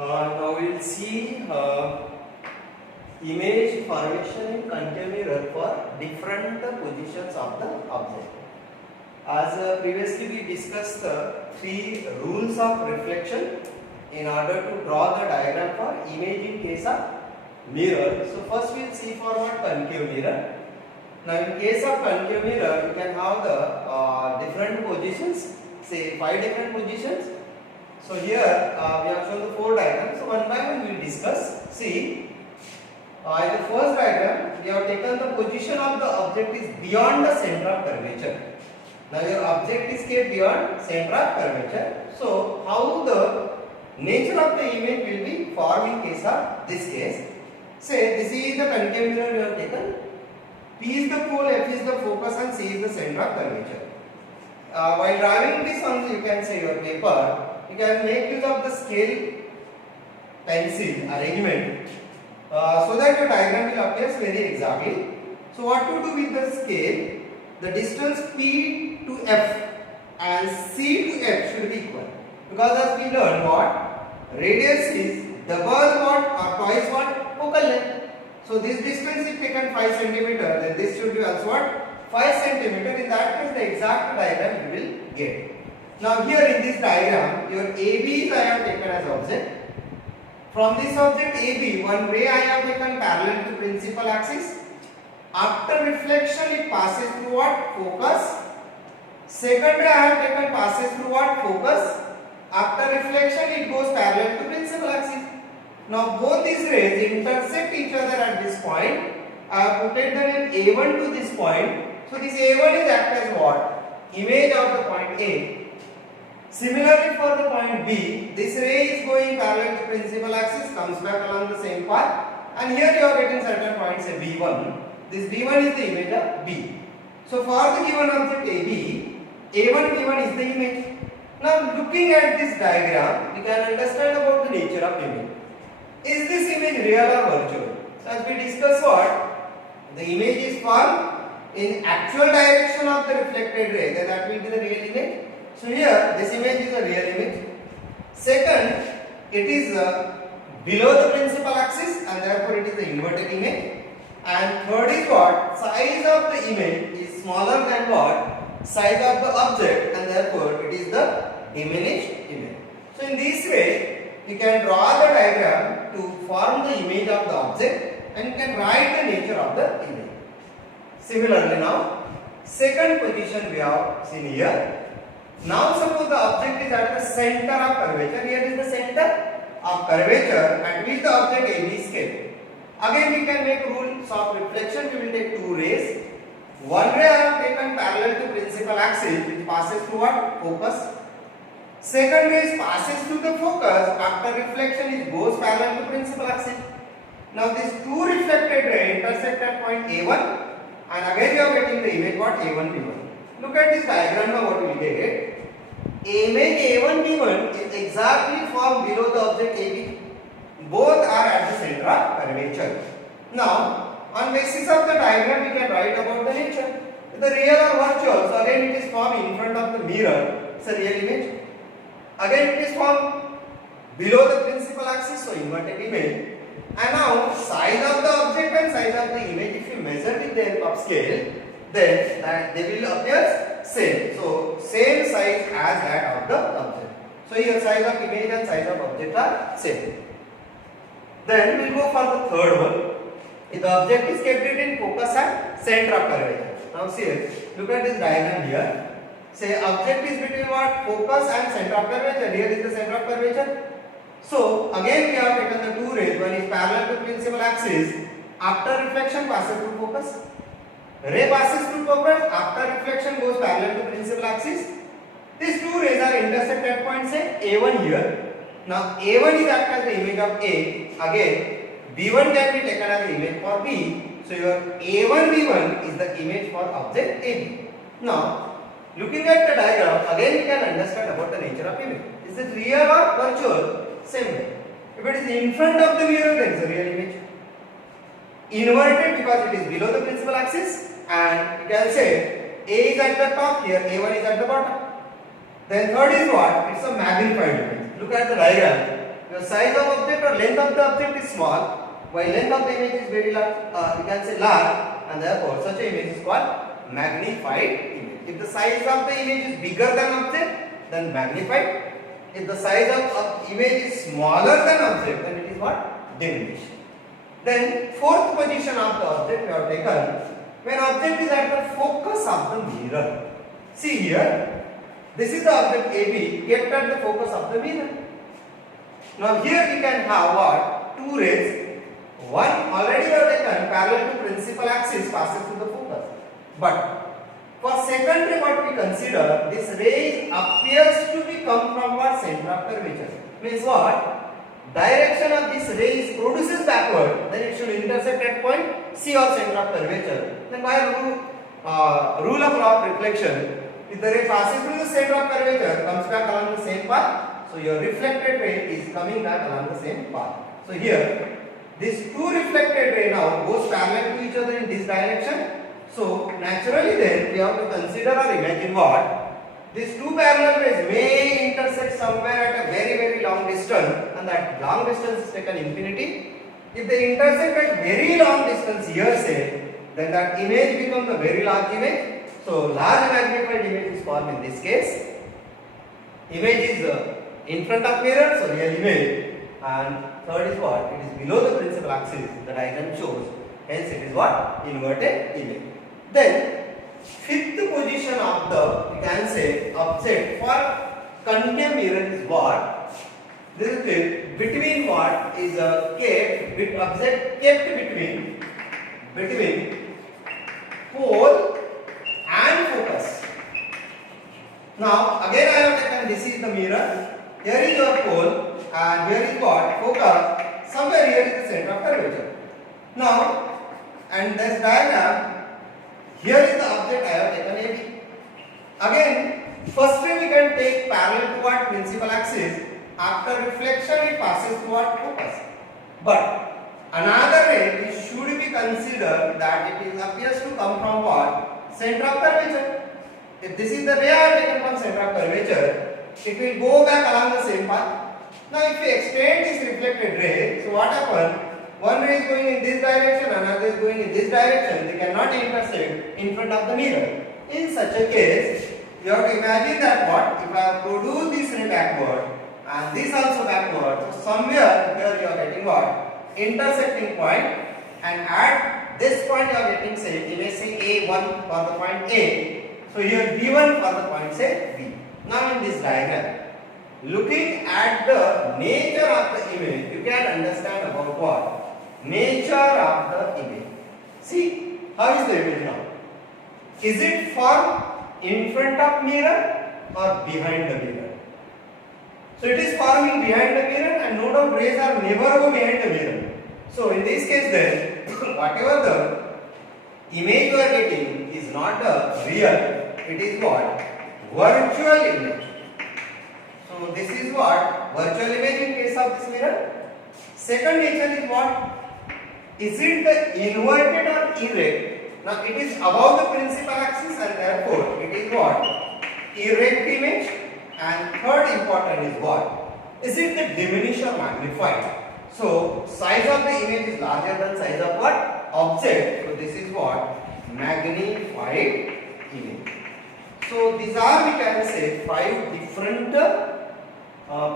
Now we will see image formation in concave mirror for different positions of the object. As previously we discussed three rules of reflection in order to draw the diagram for image in case of mirror. So first we will see for what concave mirror. Now in case of concave mirror you can have the different positions, say 5 different positions. So here we have shown the 4 diagrams. So one by one we will discuss. See, in the first diagram we have taken the position of the object is beyond the center of curvature. Now your object is kept beyond center of curvature. So how the nature of the image will be formed in case of this case. Say this is the concave mirror you have taken. P is the pole, F is the focus and C is the center of curvature. While drawing this on you can say your paper, you can make use of the scale pencil arrangement so that your diagram will appear very exactly. So what to do with the scale? The distance P to F and C to F should be equal, because as we learned what radius is double what or twice what focal length. So this distance is taken 5 cm, then this should be also what 5 cm. In that case the exact diagram you will get. Now here in this diagram your AB I have taken as object. From this object AB one ray I have taken parallel to principal axis. After reflection it passes through what? Focus. Second ray I have taken passes through what? Focus. After reflection it goes parallel to principal axis. Now both these rays intersect each other at this point. I have put the name A1 to this point. So this A1 is act as what? Image of the point A. Similarly for the point B, this ray is going parallel to principal axis, comes back along the same path, and here you are getting certain points say B1. This B1 is the image of B. So for the given object AB, A1 B1 is the image. Now looking at this diagram, we can understand about the nature of image. Is this image real or virtual? So as we discussed what? The image is formed in actual direction of the reflected ray, then that will be the real image. So here this image is a real image. Second, it is below the principal axis and therefore it is the inverted image. And third is what? Size of the image is smaller than what? Size of the object, and therefore it is the diminished image. So in this way you can draw the diagram to form the image of the object and you can write the nature of the image. Similarly now, second position we have seen here. Now suppose the object is at the center of curvature. Here is the center of curvature at which the object AB is kept. Again we can make rules of reflection. We will take 2 rays. One ray I have taken parallel to principal axis which passes through what? Focus. Second ray passes through the focus. After reflection it goes parallel to principal axis. Now these 2 reflected rays intersect at point A1 and again you are getting the image what? A1 B1. Look at this diagram now what we will get. Image A1 B1 is exactly formed below the object AB. Both are at the center of curvature. Now on basis of the diagram we can write about the nature. The real or virtual, so again it is formed in front of the mirror, it's a real image. Again it is formed below the principal axis, so inverted image. And now size of the object and size of the image, if you measure with the help of scale, then they will appear same. So same size as that of the object. So here size of image and size of object are same. Then we will go for the third one. If the object is kept in focus at center of curvature. Now see here, look at this diagram here. Say object is between what? Focus and center of curvature. Here is the center of curvature. So again we have taken the 2 rays. One is parallel to principal axis. After reflection passes through focus. Ray passes through focus. After reflection goes parallel to principal axis. These 2 rays are intersect at point say A1 here. Now A1 is act as the image of A. Again B1 can be taken as the image for B. So your A1 B1 is the image for object AB. Now looking at the diagram again we can understand about the nature of image. Is it real or virtual? Same way. If it is in front of the mirror then it is a real image. Inverted because it is below the principal axis, and you can say A is at the top, here A1 is at the bottom. Then third is what? It's a magnified image. Look at the diagram. your size of object or length of the object is small, while length of the image is very large, you can say large, and therefore such an image is called magnified image. If the size of the image is bigger than object, then magnified. If the size of image is smaller than object, then it is what? Diminished. Then fourth position of the object we have taken when object is at the focus of the mirror. See here, this is the object AB kept at the focus of the mirror. Now here we can have what? Two rays. One already we have taken parallel to principal axis passes through the focus. But for secondary what we consider, this ray appears to be come from what? Center of curvature. Means what? Direction of this ray is produces backward, then it should intersect at point C or center of curvature. Then by rule of law of reflection, if the ray passes through the center of curvature, comes back along the same path, so your reflected ray is coming back along the same path. So here, these two reflected ray now goes parallel to each other in this direction. So naturally then we have to consider or imagine what? These two parallel rays may intersect somewhere at a very long distance, and that long distance is taken infinity. If they intersect at very long distance here say, then that image becomes a very large image. So large magnified image is formed in this case. Image is in front of mirror, so real image. And third is what? It is below the principal axis, the diagram shows. Hence it is what? Inverted image. Then fifth position of the, you can say, object for concave mirror is what? This is kept between what is a kept object kept between pole and focus. Now again I have taken, this is the mirror, here is your pole and here is what? Focus. Somewhere here is the center of curvature. Now, and this diagram, here is the object I have taken AB. Again, firstly we can take parallel to what? Principal axis. After reflection it passes through what? Focus. But another ray it should be considered that it appears to come from what? Center of curvature. If this is the ray I have taken from center of curvature, it will go back along the same path. Now if we extend this reflected ray, so what happens? One ray is going in this direction, another is going in this direction. They cannot intersect in front of the mirror. In such a case, you have to imagine that what? If I produce this ray backward and this also backward, so somewhere here you are getting what? Intersecting point, and at this point you are getting, say, let's say A1 for the point A. So here B1 for the point, say, B. Now in this diagram, looking at the nature of the image, you can understand about what? Nature of the image. See, how is the image now? Is it formed in front of mirror or behind the mirror? So it is forming behind the mirror, and no doubt rays are never go behind the mirror. So in this case then, whatever the image you are getting is not a real, it is what? Virtual image. So this is what? Virtual image in case of this mirror. Second nature is what? Is it the inverted or erect? Now it is above the principal axis and therefore it is what? Erect image. And third important is what? Is it the diminished or magnified? So size of the image is larger than size of what? Object. So this is what? Magnified image. So these are, we can say, 5 different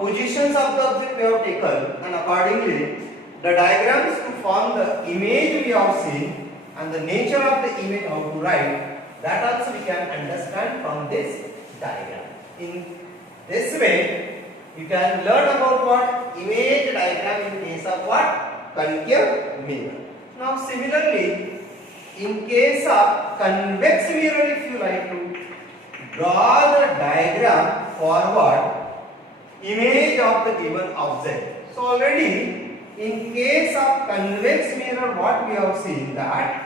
positions of the object we have taken, and accordingly the diagrams to form the image we have seen and the nature of the image how to write, that also we can understand from this diagram. In this way you can learn about what? Image diagram in case of what? Concave mirror. Now similarly, in case of convex mirror, if you like to draw the diagram for what? Image of the given object. So already in case of convex mirror, what we have seen that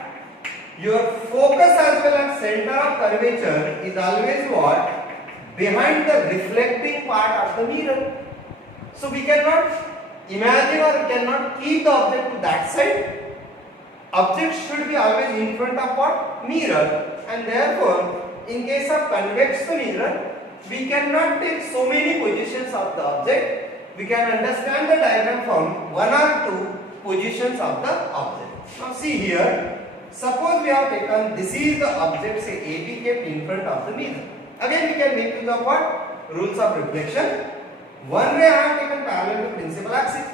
your focus as well as center of curvature is always what? Behind the reflecting part of the mirror. So we cannot imagine or we cannot keep the object to that side. Object should be always in front of what? Mirror. And therefore, in case of convex mirror, we cannot take so many positions of the object. we can understand the diagram from one or two positions of the object. Now see here, suppose we have taken this is the object, say AB kept in front of the mirror. Again we can make use of what? Rules of reflection. One ray I have taken parallel to principal axis.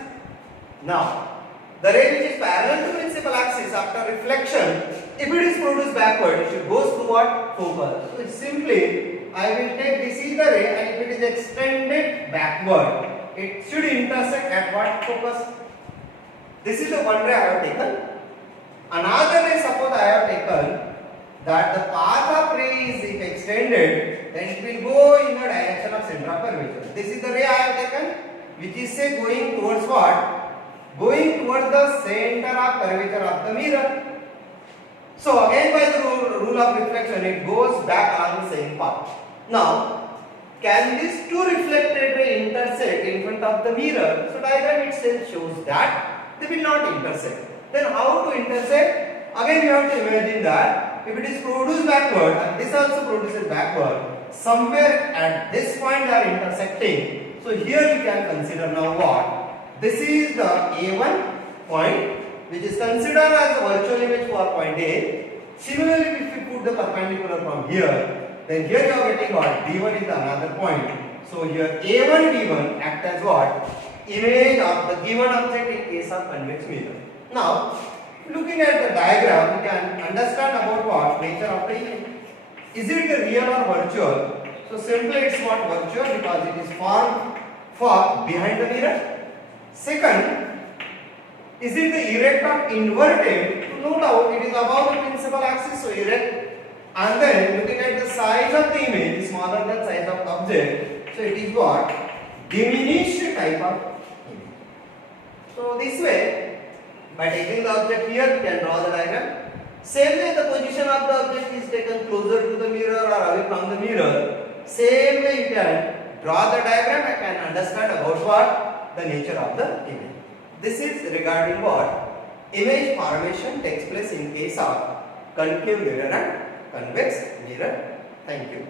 Now the ray which is parallel to principal axis after reflection, if it is produced backward, it should go through what? Focus. So simply I will take this is the ray, and if it is extended backward, it should intersect at what focus? This is the one ray I have taken. Another ray, suppose I have taken that the path of ray is if extended, then it will go in the direction of center of curvature. This is the ray I have taken, which is say going towards what? Going towards the center of curvature of the mirror. So again by the rule of reflection, it goes back along the same path. Now, can these two reflected ray intersect in front of the mirror? So diagram itself shows that they will not intersect. Then how to intersect? Again you have to imagine that if it is produced backward and this also produces backward, somewhere at this point they are intersecting. So here you can consider now what? This is the A1 point, which is considered as a virtual image for point A. Similarly, if you put the perpendicular from here, then here you are getting what? D1 is another point. So here A1, D1 act as what? Image of the given object in case of convex mirror. Now, looking at the diagram, we can understand about what? Nature of the image. Is it the real or virtual? So simply it's what? Virtual, because it is formed for behind the mirror. Second, is it the erect or inverted? No doubt it is above the principal axis, so erect. And then looking at the size of the image is smaller than size of the object, so it is what? Diminished type of image. So this way, by taking the object here, we can draw the diagram. Same way the position of the object is taken closer to the mirror or away from the mirror. Same way you can draw the diagram and can understand about what? The nature of the image. This is regarding what? Image formation takes place in case of concave mirror and convex mirror. Thank you.